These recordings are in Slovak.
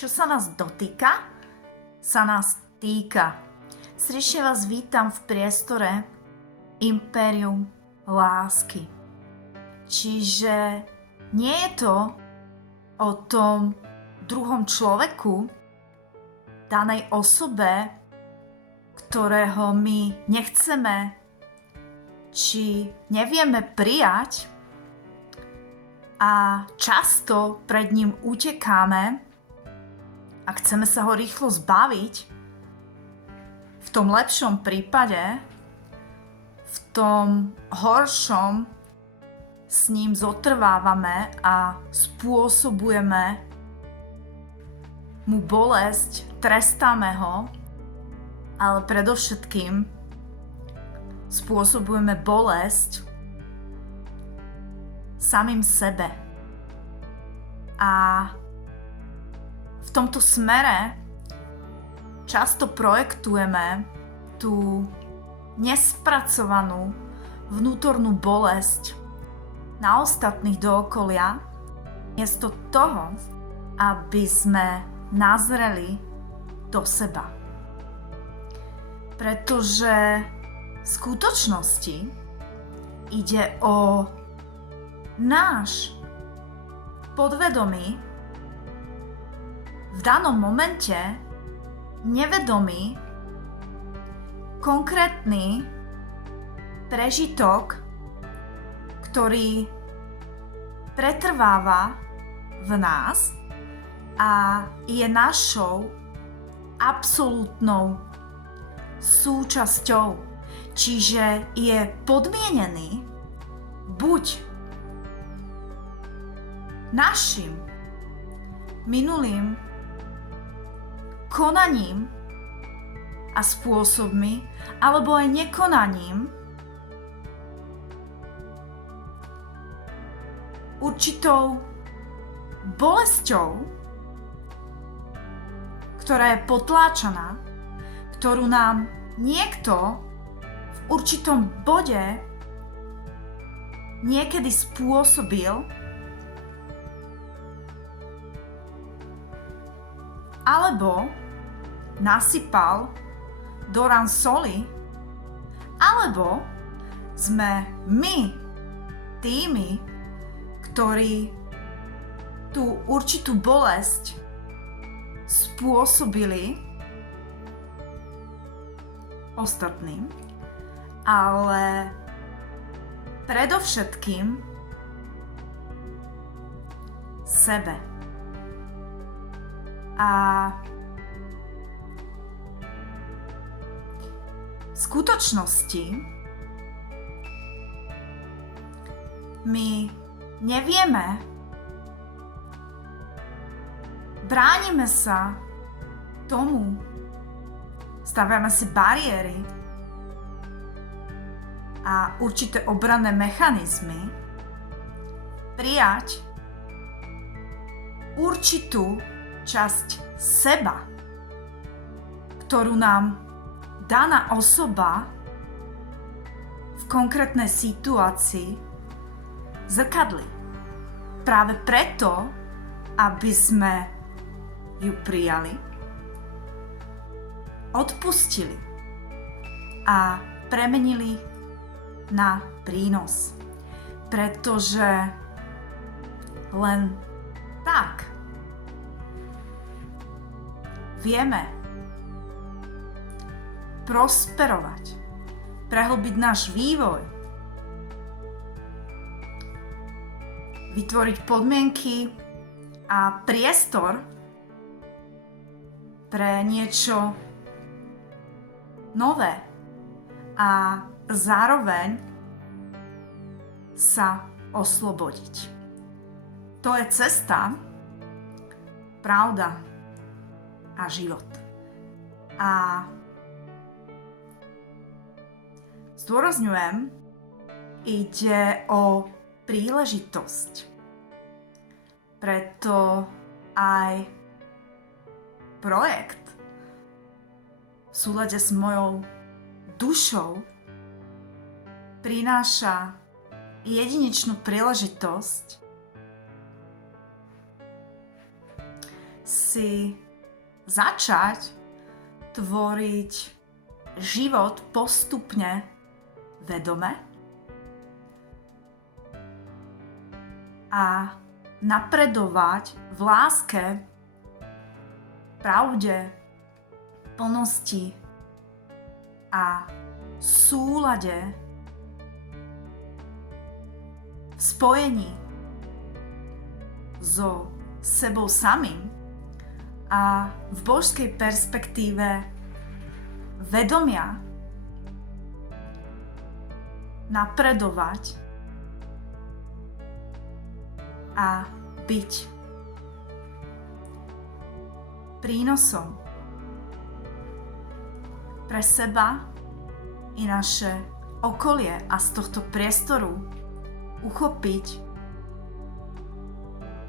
čo sa nás dotýka, sa nás týka. Srdečne vás vítam v priestore Impérium lásky. Čiže nie je to o tom druhom človeku, danej osobe, ktorého my nechceme či nevieme prijať a často pred ním utekáme a chceme sa ho rýchlo zbaviť. V tom lepšom prípade, v tom horšom s ním zotrvávame a spôsobujeme mu bolesť, trestáme ho, ale predovšetkým spôsobujeme bolesť samým sebe. A v tomto smere často projektujeme tú nespracovanú vnútornú bolesť na ostatných dookolia, miesto toho, aby sme nazreli do seba. Pretože v skutočnosti ide o náš podvedomý, v danom momente nevedomý, konkrétny prežitok, ktorý pretrváva v nás a je našou absolútnou súčasťou. Čiže je podmienený buď našim minulým konaním a spôsobmi, alebo aj nekonaním, určitou bolesťou, ktorá je potláčaná, ktorú nám niekto v určitom bode niekedy spôsobil, alebo nasypal do rán soli, alebo sme my tými, ktorí tú určitú bolesť spôsobili ostatným, ale predovšetkým sebe. A v skutočnosti my nevieme, bránime sa tomu, staviame si bariéry a určité obranné mechanizmy, prijať určitú časť seba, ktorú nám daná osoba v konkrétnej situácii zrkadlí. Práve preto, aby sme ju prijali, odpustili a premenili na prínos. Pretože len tak vieme prosperovať, prehlbiť náš vývoj, vytvoriť podmienky a priestor pre niečo nové a zároveň sa oslobodiť. To je cesta, pravda a život. A zdôrazňujem, ide o príležitosť. Preto aj projekt v súlade s mojou dušou prináša jedinečnú príležitosť si začať tvoriť život postupne vedome a napredovať v láske, pravde, plnosti a súlade v spojení so sebou samým a v božskej perspektíve vedomia napredovať a byť prínosom pre seba i naše okolie a z tohto priestoru uchopiť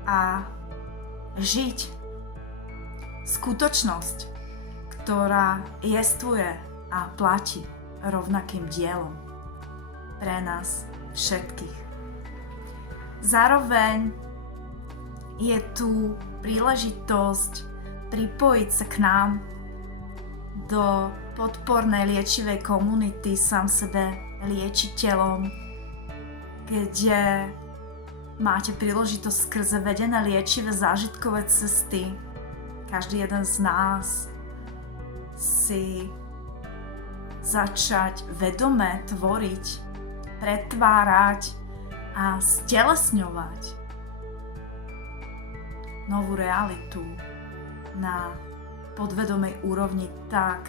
a žiť skutočnosť, ktorá jestvuje a platí rovnakým dielom pre nás všetkých. Zároveň je tu príležitosť pripojiť sa k nám do podpornej liečivej komunity Sám sebe liečiteľom, kde máte príležitosť skrze vedené liečivé zážitkové cesty každý jeden z nás si začať vedome tvoriť, pretvárať a stelesňovať novú realitu na podvedomej úrovni tak,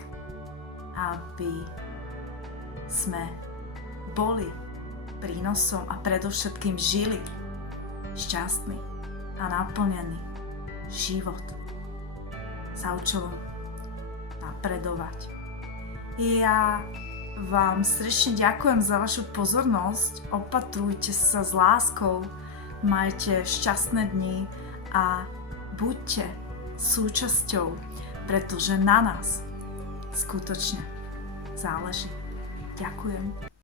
aby sme boli prínosom a predovšetkým žili šťastný a naplnený život za účelom napredovať. Ja vám srdečne ďakujem za vašu pozornosť, opatrujte sa s láskou, majte šťastné dni a buďte súčasťou, pretože na nás skutočne záleží. Ďakujem.